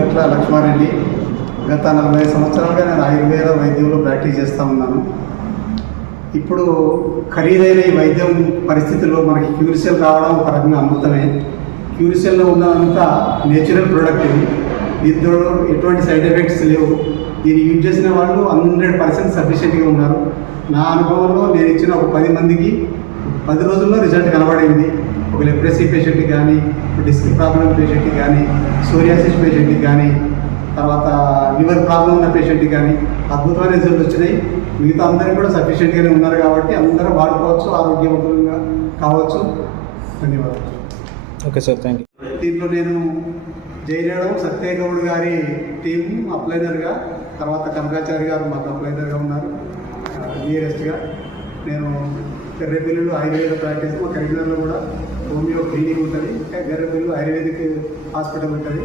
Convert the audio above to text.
గట్ల లక్ష్మారెడ్డి. గత 40 సంవత్సరాలుగా నేను ఆయుర్వేద వైద్యంలో ప్రాక్టీస్ చేస్తూ ఉన్నాను. ఇప్పుడు ఖరీదైన ఈ వైద్యం పరిస్థితుల్లో మనకి క్యూరిసెల్ రావడం ఒక రకంగా అమృతమే. క్యూరిసెల్లో ఉన్నదంతా నేచురల్ ప్రోడక్ట్. దీంతో ఎటువంటి సైడ్ ఎఫెక్ట్స్ లేవు. దీన్ని యూజ్ చేసిన వాళ్ళు 100% సఫిషియెంట్గా ఉన్నారు. నా అనుభవంలో నేను ఇచ్చిన ఒక 10 మందికి 10 రోజుల్లో రిజల్ట్ కనబడింది. ఒక లెప్రసీ పేషెంట్కి కానీ, డిస్క్ ప్రాబ్లం పేషెంట్కి కానీ, సోరియాసిస్ పేషెంట్కి కానీ, తర్వాత లివర్ ప్రాబ్లం ఉన్న పేషెంట్కి కానీ అద్భుతమైన రిజల్ట్ వచ్చినాయి. మిగతా అందరూ కూడా సఫిషియెంట్గానే ఉన్నారు కాబట్టి అందరూ వాడుకోవచ్చు, ఆరోగ్యవంతంగా కావచ్చు. ధన్యవాదాలు. Okay sir, thank you. దీంట్లో నేను జయరేడం సత్యగౌడ్ గారి టీం అప్లైనర్గా, తర్వాత కనకాచారి గారు మాకు అప్లైనర్గా ఉన్నారు నియరెస్ట్గా. నేను గర్రెపల్లిలో ఆయుర్వేద ప్రాక్టీస్, మా కరీంనగర్లో కూడా హోమియో క్లినిక్ ఉంటుంది, గర్రెపల్లిలో ఆయుర్వేదిక్ హాస్పిటల్ ఉంటుంది.